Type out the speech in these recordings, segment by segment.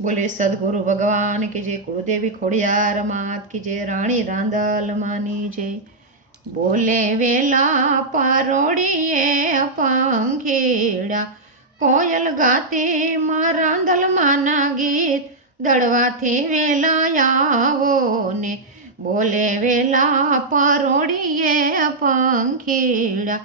બોલે, સદગુરુ ભગવાન કે જે કુળદેવી ખોડિયાર માત, કે જે રાણી રાંદલ માની જે બોલે, વેલા પારોડીએ પંખેડા કોયલ ગાતે મા રાંદલ માના ગીત દડવાથી વેલા આવો ને. બોલે, વેલા પરોડીએ પંખીડા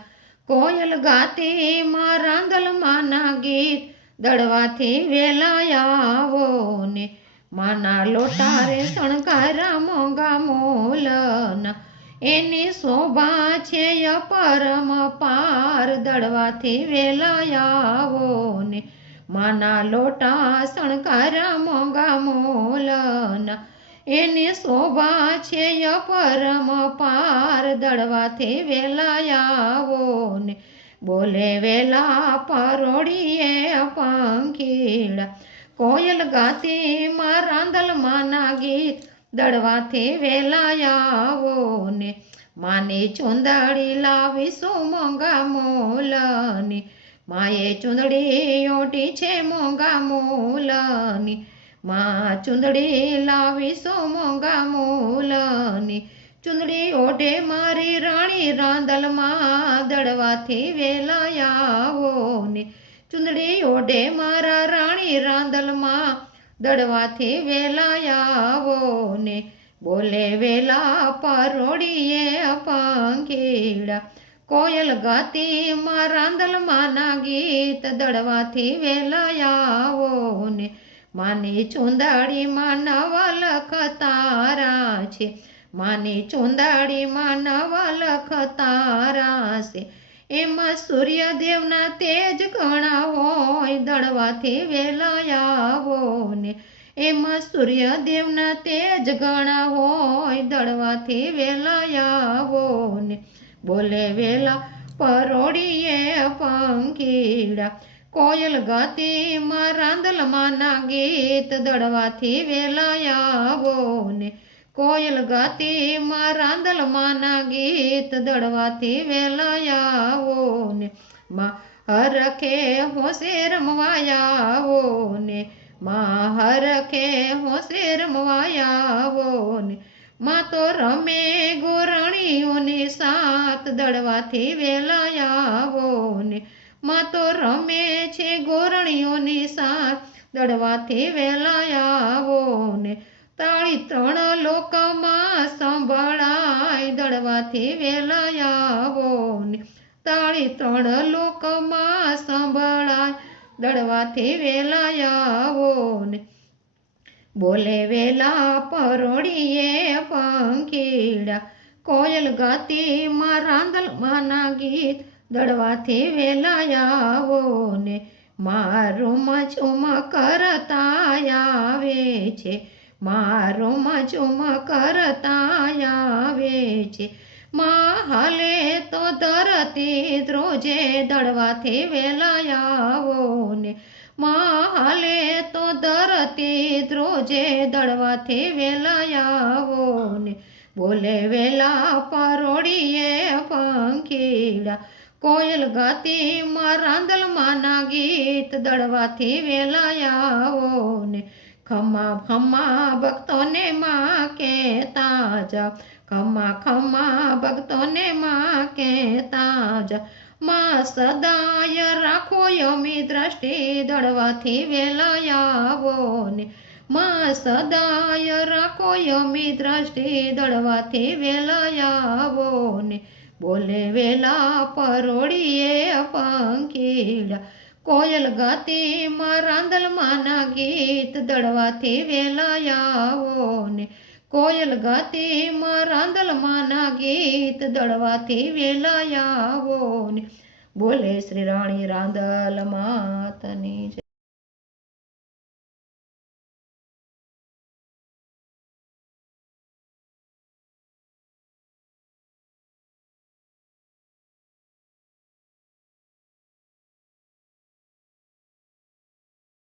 કોયલ ગાતે મા રાંદલ માના ગીત દડવાથી વેલાયાવો ને. માના લોટારે શણગારા મોંઘા મોલના. એની શોભા છે પરમ પાર. દળવાથી વેલાયાવો ને. માના લોટા શણગારા મોંઘા મોલના. એની શોભા છે પરમ પાર. દડવાથી વેલાયાવો ને. બોલે વેલા પરોડીએ પંખીડા કોયલ ગાતી માં રાંદલ માના ગીત. દડવાથી વેલા આવો ને. માની ચુંદડી લાવી મોંઘા મોલની. માએ ચુંદડી ઓટી છે મોંઘા મોલની. મા ચુંદડી લાવી મોંઘા મોલની. ચુંદડી ઓઢે રાણી રાંદલમાં દડવાથી વેલાયાવો ને ચુંદડી ઓઢે મારા રાણી રાંદલમાં દડવાથી વેલાયાવો ને બોલે વેલા પરોડીએ પંખીડા કોયલ ગાતી માં ના ગીત દડવાથી વેલાયાવો ને માની ચુંદડીમાં નવા લખ તારા છે. માની ચુંદડીમાં નવા લખતા રાશે એમાં સૂર્યદેવના તેજ ઘણા હોય દડવાથી વેલા ને. એમાં સૂર્યદેવના તેજ ઘણા હોય દડવાથી વેલા આવો ને. બોલે વેલા પરોડીએ પંખીડા. કોયલ ગાતી માં રાંદલમાં ના ગીત દડવાથી વેલા ને. કોયલ ગાતી માં રાંદલમાં ગીત દડવાથી વેલાયાઓ ને માં હરખે હોશે રમવાયાઓ ને માં હરખે હોશે રમવાયાઓ ને માં તો રમે ગોરણીઓની સાત દડવાથી વેલાયાઓ ને માં તો રમે છે ગોરણીઓની સાત દડવાથી વેલાયાઓ ને તાળી ત્રણ લોકમાં સંભળાય દડવાથી વેલા આવો ને. તાળી ત્રણ લોકમાં સંભળાય દડવાથી વેલા આવો ને. બોલે વેલા પરોડીએ પંખીડા, કોયલ ગાતી માં રાંદલ માના ગીત દડવાથી વેલા આવો ને. મારું મચુમ કરતા આવે છે મારો મચુમ કરતા આવે છે. માં હાલે તો ધરતી ધ્રોજે દડવાથી વેલાયાવો ને. માં હાલે તો ધરતી ધ્રોજે દડવાથી વેલાયાવો ને. બોલે વેલા પરોડીએ પંખીડા. કોયલ ગાતી માં રાંદલ માના ગીત દડવાથી વેલાયાવો ને. ખમા ખમા ભક્તોને માં કહેતા જા. ખમા ખમા ભક્તોને માં કહેતા જા. માં સદાય રાખો યમી દ્રષ્ટિ દળવાથી વેલા આવો ને. માં સદાય રાખો યમી દ્રષ્ટિ દળવાથી વેલા આવો ને. બોલે વેલા પરોડીએ પંખીડા. કોયલ ગાતે માં માના ગીત દડવાથી વેલાયાઓ ને. કોયલ ગાતે માં માના ગીત દડવાથી વેલાયાઓ ને. બોલે શ્રી રાણી રાંદલ માતની